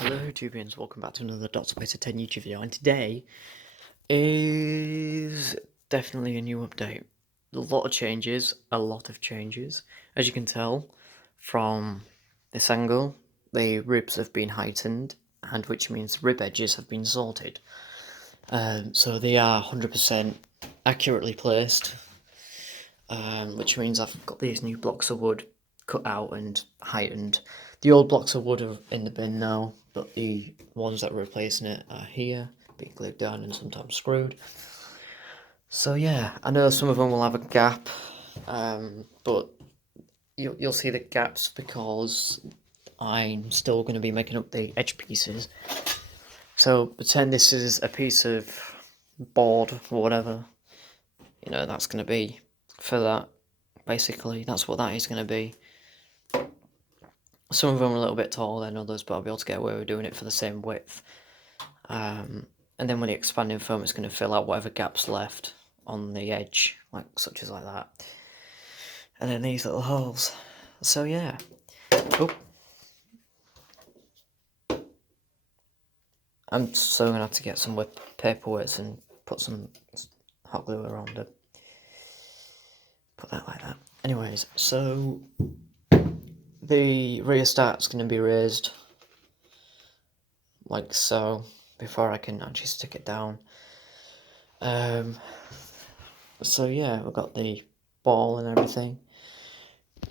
Hello YouTubians, welcome back to another Dr. Peter 10 YouTube video, and today is definitely a new update. A lot of changes, as you can tell from this angle. The ribs have been heightened, and which means the rib edges have been sorted. So they are 100% accurately placed, which means I've got these new blocks of wood cut out and heightened. The old blocks of wood are in the bin now, but the ones that are replacing it are here, being glued down and sometimes screwed. So yeah, I know some of them will have a gap, but you'll see the gaps because I'm still going to be making up the edge pieces. So pretend this is a piece of board or whatever, you know, that's going to be for that. Basically, that's what that is going to be. Some of them are a little bit taller than others, but I'll be able to get away with doing it for the same width. And then when you expand in foam, it's going to fill out whatever gaps left on the edge, such as like that. And then these little holes. So yeah. Oh. I'm so going to have to get some paper weights and put some hot glue around it. Put that like that. Anyways, so the rear start's going to be raised like so before I can actually stick it down. So yeah, we've got the ball and everything.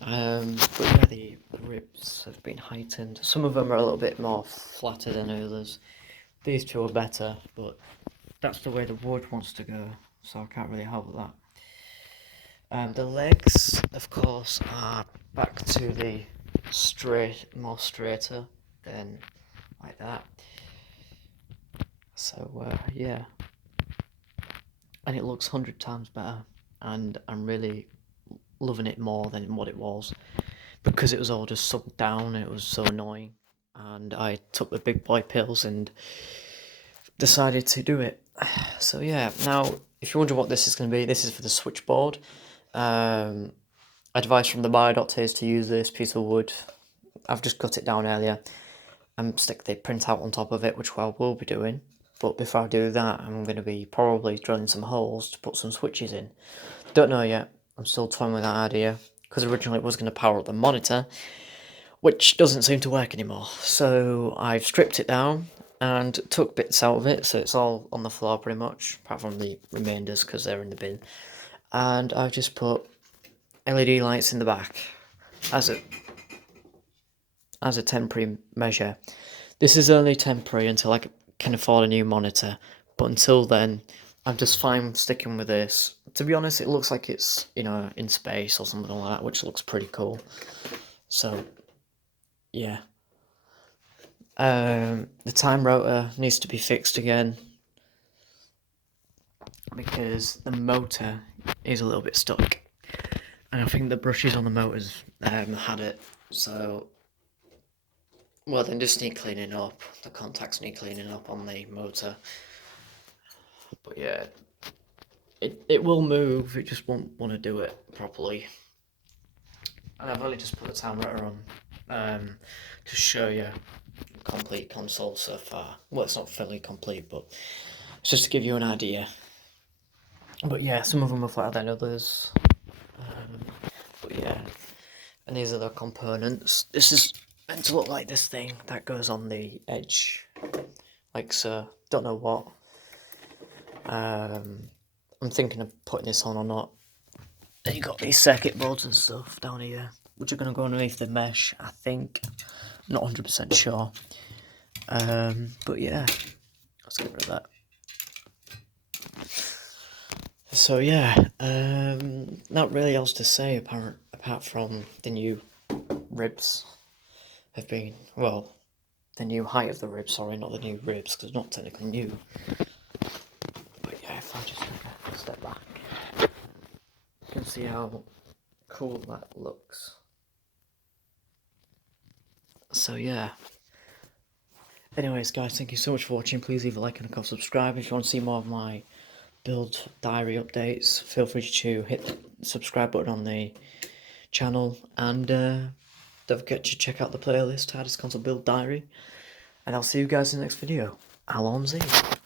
But yeah, the ribs have been heightened. Some of them are a little bit more flatter than others. These two are better, but that's the way the wood wants to go, so I can't really help that. The legs, of course, are back to the more straighter than like that. So yeah, and it looks 100 times better, and I'm really loving it more than what it was, because it was all just sunk down and it was so annoying, and I took the big boy pills and decided to do it. So yeah, now if you wonder what this is going to be, this is for the switchboard. Advice from the buyer doctor is to use this piece of wood. I've just cut it down earlier and stick the printout on top of it, which I will be doing. But before I do that, I'm going to be probably drilling some holes to put some switches in. Don't know yet. I'm still toying with that idea, because originally it was going to power up the monitor, which doesn't seem to work anymore. So I've stripped it down and took bits out of it, so it's all on the floor pretty much, apart from the remainders because they're in the bin. And I've just put LED lights in the back as a temporary measure. This is only temporary until I can afford a new monitor, but until then, I'm just fine sticking with this. To be honest, it looks like it's, you know, in space or something like that, which looks pretty cool. So, yeah. The time rotor needs to be fixed again, because the motor is a little bit stuck, and I think the brushes on the motors had it. So, well, they just need cleaning up. The contacts need cleaning up on the motor. But yeah, it will move. It just won't want to do it properly. And I've only just put the time rotor on to show you complete console so far. Well, it's not fully complete, but it's just to give you an idea. But yeah, some of them are flatter than others. But yeah, and these are the components. This is meant to look like this thing that goes on the edge, like so. Don't know what. I'm thinking of putting this on or not. Then you got these circuit boards and stuff down here, which are going to go underneath the mesh, I think. I'm not 100% sure. But yeah, let's get rid of that. So yeah, not really else to say apart from the new ribs have been, well, the new height of the ribs, sorry, not the new ribs, because it's not technically new. But yeah, if I just take a step back, you can see how cool that looks. So yeah. Anyways, guys, thank you so much for watching. Please leave a like and a comment, subscribe. If you want to see more of my build diary updates, feel free to hit the subscribe button on the channel, and don't forget to check out the playlist, Tardis Console Build Diary. and I'll see you guys in the next video. Alonzi.